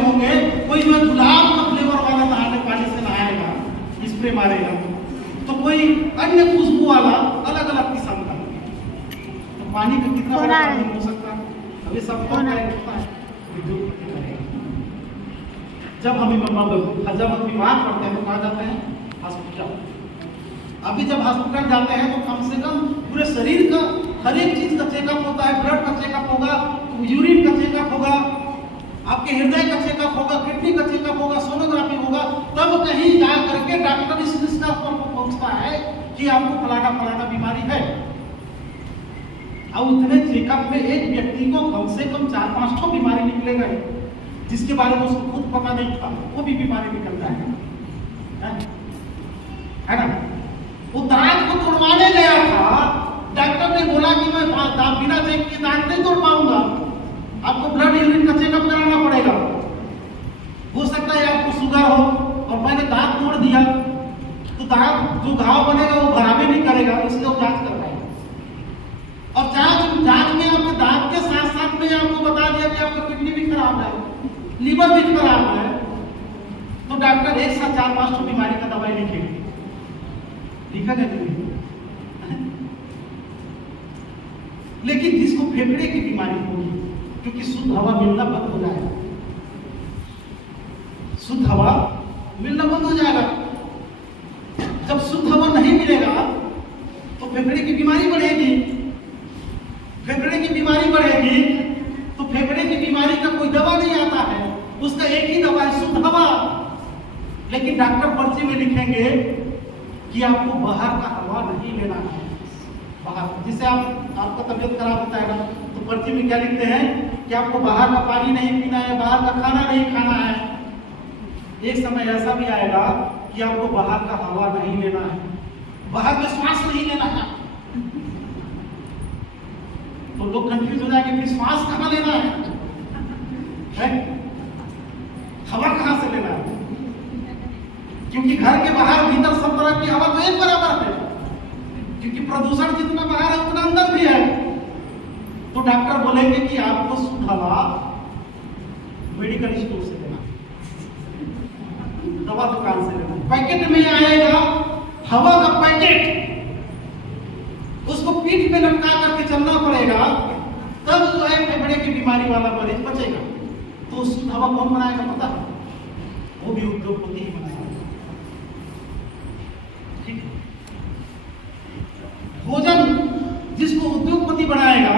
करते होंगे, कोई जो है गुलाब का फ्लेवर वाला नहाने पानी से नहाएगा, स्प्रे मारेगा, तो कोई अन्य खुशबू वाला अलग अलग किस्म का। तो पानी का कितना बड़ा कानून हो सकता है? अभी सब होता है विद्युत करेगा। जब हम बीमार पड़ते हैं तो कहाँ जाते हैं? हॉस्पिटल। अभी जब हॉस्पिटल जाते हैं तो कम से कम पूरे शरीर का हर एक चीज का चेकअप होता है। ब्लड का चेकअप होगा, यूरिन का चेकअप होगा, आपके हृदय का चेकअप होगा, किडनी का चेकअप होगा, सोनोग्राफी होगा, तब कहीं जा करके डॉक्टर इस निष्कर्ष पर पहुंचता है कि आपको फलाना फलाना बीमारी है। अब इतने चेकअप में एक व्यक्ति को कम से कम 4-5 ठो बीमारी निकलेगा जिसके बारे में उसको खुद पता नहीं था, वो भी बीमारी निकल जाएगा, है ना? वो दांत को तोड़वाने गया था, डॉक्टर ने बोला कि मैं बिना चेक के दांत नहीं तोड़ पाऊंगा, आपको ब्लड यूरिन का चेकअप कराना पड़ेगा। हो सकता है आपको शुगर हो और मैंने दांत तोड़ दिया तो दांत जो घाव बनेगा वो बराबर नहीं करेगा, इसलिए वो जांच करवाएगा। और जांच में आपके दांत के साथ साथ में आपको बता दिया कि आपका किडनी भी खराब है, लीवर भी खराब है, तो डॉक्टर एक साथ 4-5 ठो बीमारी का दवाई लिखेंगे। लिखा गया नहीं। लेकिन जिसको फेफड़े की बीमारी होगी, क्योंकि शुद्ध हवा मिलना बंद हो जाएगा, शुद्ध हवा मिलना बंद हो जाएगा। जब शुद्ध हवा नहीं मिलेगा तो फेफड़े की बीमारी बढ़ेगी, फेफड़े की बीमारी बढ़ेगी तो फेफड़े की बीमारी का कोई दवा नहीं आता है, उसका एक ही दवा है, शुद्ध हवा। लेकिन डॉक्टर पर्ची में लिखेंगे कि आपको बाहर का हवा नहीं लेना है। बाहर जिससे आपका तबीयत खराब होता है ना, तो पर्ची में क्या लिखते हैं कि आपको बाहर का पानी नहीं पीना है, बाहर का खाना नहीं खाना है। एक समय ऐसा भी आएगा कि आपको बाहर का हवा नहीं लेना है, बाहर में श्वास नहीं लेना है। तो लोग कंफ्यूज हो जाएंगे, फिर श्वास कहाँ लेना है? हवा कहाँ से लेना है? क्योंकि घर के बाहर भीतर सब तरह की हवा तो एक बराबर है, क्योंकि प्रदूषण जितना बाहर है उतना अंदर भी है। तो डॉक्टर बोलेंगे कि आपको शुद्ध हवा मेडिकल स्टोर से लेना, दवा दुकान से लेना। पैकेट में आएगा हवा का पैकेट, उसको पीठ पे लटका करके चलना पड़ेगा, तब जो है फेफड़े की बीमारी वाला मरीज बचेगा। तो शुद्ध हवा कौन बनाएगा पता है? वो भी उद्योगपति ही बनाएगा। भोजन जिसको उद्योगपति बनाएगा,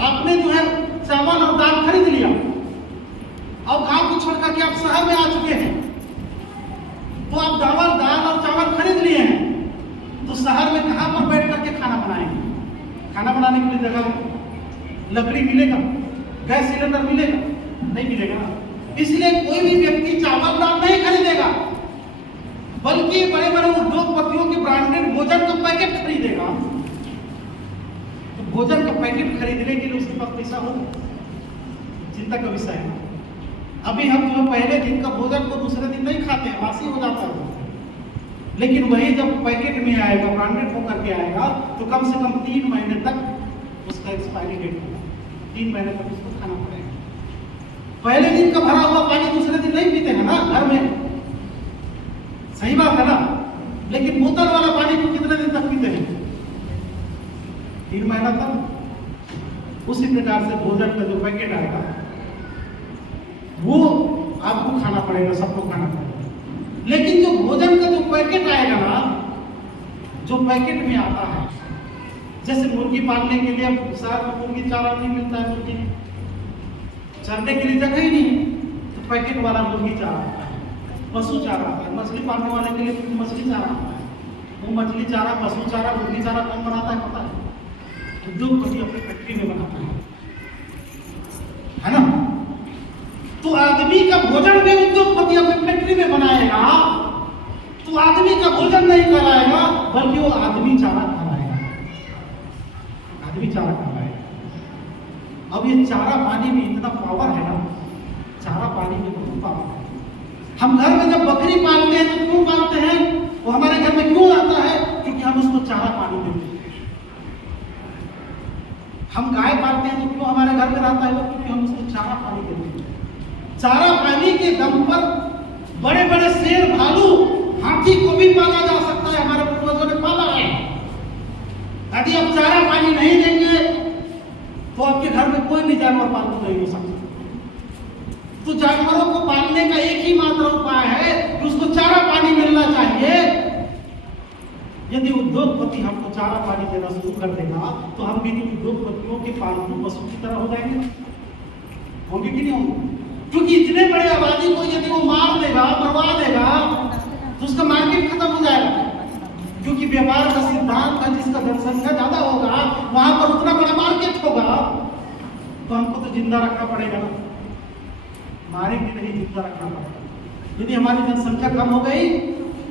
आपने जो है चावल और दाल खरीद लिया और गांव को छोड़कर के आप शहर में आ चुके हैं, तो आप दाल और चावल खरीद लिए हैं, तो शहर में कहां पर बैठ करके खाना बनाएंगे? खाना बनाने के लिए जगह लकड़ी मिलेगा, गैस सिलेंडर मिलेगा? नहीं मिलेगा। इसलिए कोई भी व्यक्ति चावल दाल नहीं खरीदेगा, बल्कि बड़े बड़े उद्योगपतियों के ब्रांडेड भोजन का पैकेट खरीदेगा। तो भोजन का पैकेट खरीदने के लिए उसके पास पैसा हो, चिंता का विषय है। अभी हम जो पहले दिन का भोजन को दूसरे दिन नहीं खाते हैं, वासी हो जाता है। लेकिन वही जब पैकेट में आएगा, ब्रांडेड होकर के आएगा, तो कम से कम 3 महीने तक उसका एक्सपायरी डेट होगा, 3 महीने तक उसको खाना पड़ेगा। पहले दिन का भरा हुआ पानी दूसरे दिन नहीं पीते हैं ना घर में, सही बात है ना? लेकिन बोतल वाला पानी को कितने दिन तक पीते हैं? 3 महीना तक। उसी प्रकार से भोजन का जो पैकेट आएगा वो आपको खाना पड़ेगा, सबको खाना पड़ेगा। लेकिन जो भोजन का जो पैकेट आएगा ना, जो पैकेट में आता है, जैसे मुर्गी पालने के लिए शहर में मुर्गी चारा नहीं मिलता है, मुर्गी चरने के लिए जगह ही नहीं, तो पैकेट वाला मुर्गी चारा आता है, पशु चारा आता है। मछली पालने वाले के लिए मछली चारा आता है। वो मछली चारा, पशु चारा, मुर्गी चारा कौन बनाता है पता है? उद्योगपति अपनी फैक्ट्री में बनाता है ना? तो आदमी का भोजन भी उद्योगपति अपनी फैक्ट्री में बनाएगा, तो आदमी का भोजन नहीं कराएगा, बल्कि वो आदमी चारा कराएगा, आदमी चारा कराएगा। अब ये चारा पानी में इतना पावर है ना, चारा पानी में बहुत पावर है। हम घर में जब बकरी पालते हैं तो क्यों पालते हैं? वो हमारे घर में क्यों आता है? क्योंकि हम उसको चारा पानी देते हैं। हम गाय पालते हैं तो क्यों हमारे घर में रहता है? क्योंकि हम उसको चारा पानी देते हैं। चारा पानी के दम पर बड़े बड़े शेर, भालू, हाथी को भी पाला जा सकता है। हमारे पूर्वजों ने पाला है। यदि आप चारा पानी नहीं देंगे तो आपके घर में कोई भी जानवर पालतू नहीं हो सकता। तो जानवरों को पालने का एक ही मात्र उपाय है कि उसको चारा पानी मिलना चाहिए। यदि उद्योगपति हमको चारा पानी देना शुरू कर देगा तो हम भी उद्योगपतियों के पालतू पशु की तरह हो जाएंगे। होंगे कि नहीं होंगे? क्योंकि इतने बड़े आबादी को यदि वो मार देगा, मरवा देगा तो उसका मार्केट खत्म हो जाएगा। क्योंकि व्यापार का सिद्धांत है, जिसका जनसंख्या ज्यादा होगा वहां पर उतना बड़ा मार्केट होगा। तो हमको तो जिंदा रखना पड़ेगा ना, मारेंगे नहीं, जिंदा रखना पड़ेगा। यदि हमारी जनसंख्या कम हो गई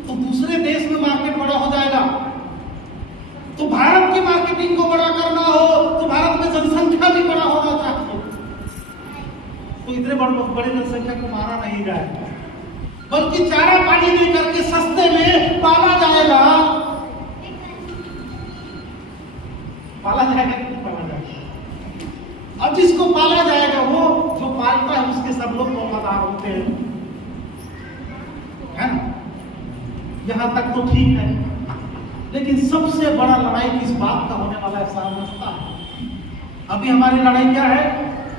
तो दूसरे देश में मार्केट बड़ा हो जाएगा। तो भारत की मार्केटिंग को बड़ा करना हो तो भारत में जनसंख्या भी बड़ा होना चाहिए। तो इतने बड़े जनसंख्या को मारा नहीं जाएगा, बल्कि चारा पानी दे करके सस्ते में पाला जाएगा। पाला जाएगा कि नहीं पाला जाएगा? अब जिसको पाला जाएगा वो जो पालता है उसके सब लोग वफादार होते हैं, है ना? यहां तक तो ठीक है, लेकिन सबसे बड़ा लड़ाई किस बात का होने वाला है समझता है? अभी हमारी लड़ाई क्या है?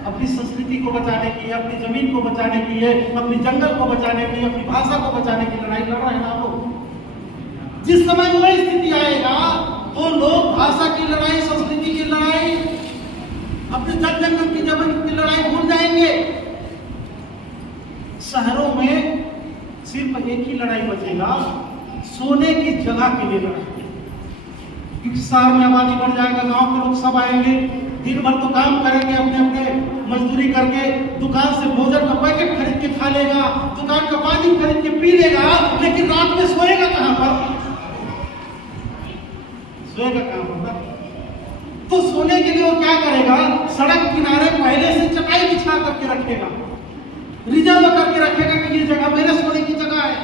अपनी संस्कृति को बचाने की है, अपनी जमीन को बचाने की है, अपनी जंगल को बचाने की, अपनी भाषा को बचाने की लड़ाई लड़ रहे हैं ना लोग। जिस समय वो स्थिति आएगा तो लोग भाषा की लड़ाई, संस्कृति की लड़ाई, अपने जंगल की जमीन की लड़ाई भूल जाएंगे। शहरों में सिर्फ एक ही लड़ाई बचेगा, सोने की जगह के लिए लड़ाई। क्योंकि शहर में आबादी बढ़ जाएगा, गांव के लोग सब आएंगे, दिन भर तो काम करेंगे, अपने अपने मजदूरी करके, दुकान से भोजन का पैकेट खरीद के खा लेगा, दुकान का पानी खरीद के पी लेगा, लेकिन रात में सोएगा कहां पर? सोएगा कहां पर? तो सोने के लिए वो क्या करेगा? सड़क किनारे पहले से चटाई बिछा करके रखेगा, रिजर्व करके रखेगा कि ये जगह मेरे सोने की जगह है।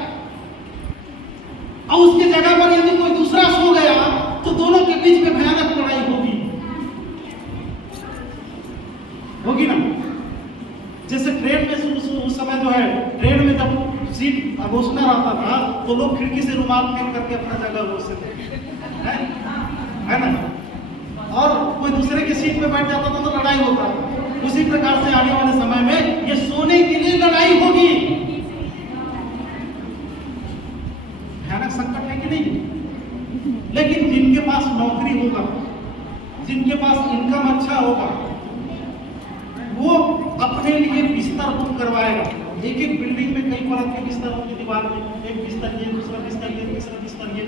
और उसके जगह पर यदि कोई दूसरा सो गया तो दोनों के बीच में भयानक लड़ाई होगी ना। जैसे ट्रेन में उस समय जो है, ट्रेन में जब सीट अघोषणा रहता था तो लोग खिड़की से रुमाल फेंक करके अपना जगह घोषते थे, है ना? और कोई दूसरे की सीट पे बैठ जाता था तो लड़ाई होता। उसी प्रकार से आने वाले समय में ये सोने के लिए लड़ाई होगी। भयानक संकट है कि नहीं? लेकिन जिनके पास नौकरी होगा, जिनके पास इनकम अच्छा होगा, वो अपने लिए बिस्तर बुक करवाएगा। एक एक बिल्डिंग में कई परत के बिस्तर होंगे, दीवार में एक बिस्तर ये, दूसरा बिस्तर ये, तीसरा बिस्तर ये।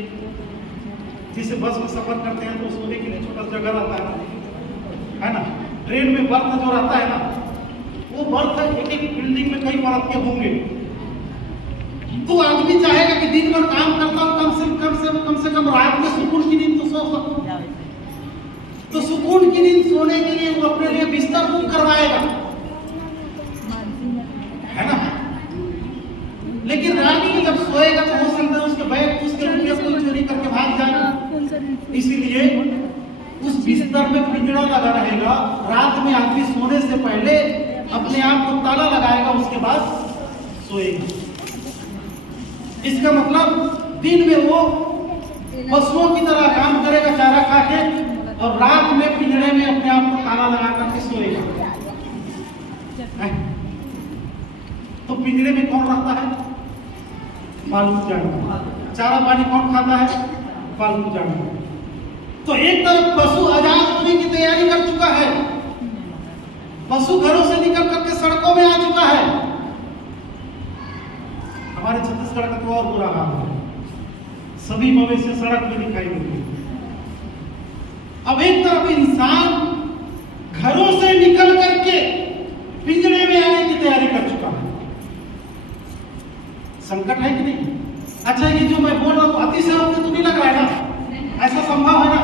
जिसे बस में सफर करते हैं तो सोने के लिए छोटा जगह रहता है ना? ट्रेन में बर्थ जो रहता है ना, वो बर्थ एक एक बिल्डिंग में कई परत के होंगे। तो आदमी चाहेगा कि दिन भर काम करता हूं, कम से कम रात में सुकून की नींद तो सो सकूं। तो सुकून की नींद सोने के लिए वो अपने लिए बिस्तर बुक करवाएगा, है ना? लेकिन रात में जब सोएगा तो हो सकता है उसके बैग, उसके रुपये कोई चोरी करके भाग जाए। इसीलिए उस बिस्तर में पिंजरा लगा रहेगा। रात में आदमी सोने से पहले अपने आप को ताला लगाएगा, उसके बाद सोएगा। इसका मतलब दिन में वो पशुओं की तरह काम करेगा, चारा खा के, और रात में पिंजरे में अपने आप को ताला लगा करके सोएगा। तो पिंजरे में कौन रहता है? पालतू जानवर। चारा पानी कौन खाता है? पालतू जानवर। तो एक तरफ पशु आजाद होने की तैयारी कर चुका है, पशु घरों से निकल करके सड़कों में आ चुका है। हमारे छत्तीसगढ़ का तो और बुरा हाल है, सभी मवेशी सड़क में दिखाई देते। अब एक तरफ इंसान घरों से निकल करके पिंजरे में आने की तैयारी कर चुका है। संकट है कि नहीं? अच्छा, ये जो मैं बोल रहा हूं अतिशयोक्ति तो नहीं लग रहा है ना? ऐसा संभव है ना?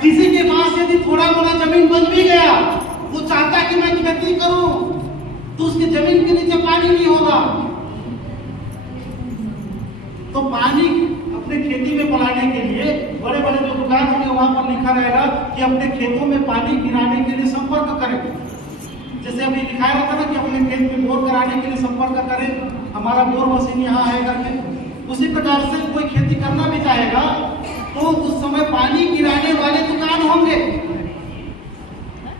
किसी के पास यदि थोड़ा मोड़ा जमीन बच भी गया, वो चाहता है कि मैं खेती करूं, तो उसकी जमीन के नीचे पानी नहीं होगा। तो पानी अपने खेती में पलाने के लिए बड़े बड़े जो दुकान होंगे वहां पर लिखा रहेगा कि अपने खेतों में पानी गिराने के लिए संपर्क करें। जैसे अभी लिखा रहता ना कि अपने खेत में बोर कराने के लिए संपर्क करें, हमारा बोर मशीन यहाँ है करके। उसी प्रकार से कोई खेती करना भी चाहेगा तो उस समय पानी गिराने वाले दुकान होंगे।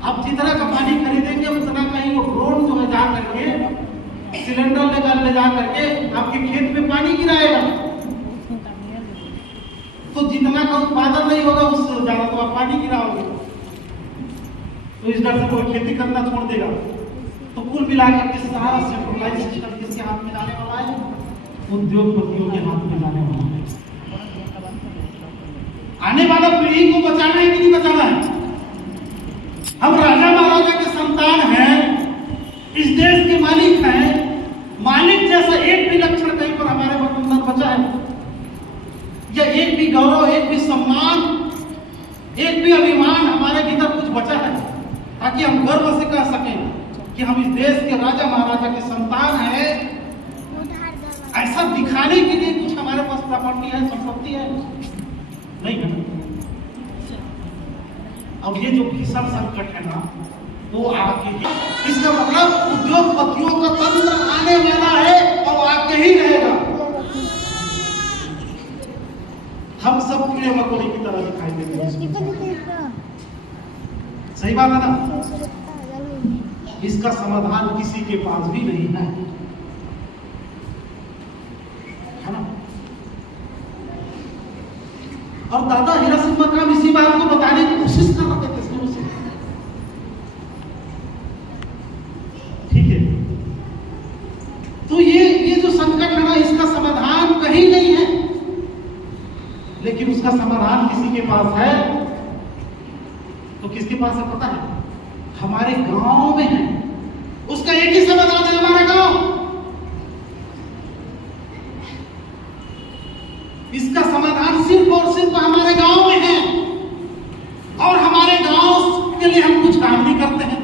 आप जितना का पानी खरीदेंगे उतना कहीं वो ड्रोन जो है जा करके सिलेंडर ले जा करके आपके खेत में पानी गिराएगा। तो जितना का उत्पादन नहीं होगा उससे ज्यादा तो आप पानी गिराओगे, तो इस डर से कोई खेती करना छोड़ देगा। तो कुल मिलाकर के सारा सेंट्रलाइज सिस्टम किसके हाथ में जाने वाला है? उद्योगपतियों के हाथ में जाने वाला है। आने वाला पीढ़ी को बचाना है कि नहीं बचाना है? हम राजा महाराजा के संतान हैं, इस देश के मालिक हैं। मालिक जैसा एक भी लक्षण कहीं पर हमारे अंदर बचा है या एक भी गौरव, एक भी सम्मान, एक भी अभिमान हमारे भीतर कुछ बचा है ताकि हम गर्व से कह सकें कि हम इस देश के राजा महाराजा के संतान हैं? ऐसा दिखाने के लिए कुछ हमारे पास प्रॉपर्टी है, संपत्ति है? नहीं है। अब ये जो भीषण संकट है ना वो आके ही, इसका मतलब उद्योगपतियों का तंत्र आने वाला है और आके ही रहेगा। हम सब कीड़े मकोड़े की तरह दिखाई देते हैं। सही बात है ना? इसका समाधान किसी के पास भी नहीं है ना? और दादा हीरा सिंह मकाम इसी बात को बताने की कोशिश कर रहे थे शुरू से। ठीक है, तो ये जो संकट है ना इसका समाधान कहीं नहीं है, लेकिन उसका समाधान किसी के पास है। तो किसके पास है पता है? हमारे गांव में है। उसका एक ही समाधान है, हमारा गांव। इसका समाधान सिर्फ और सिर्फ हमारे गांव में है और हमारे गांव के लिए हम कुछ काम नहीं करते हैं।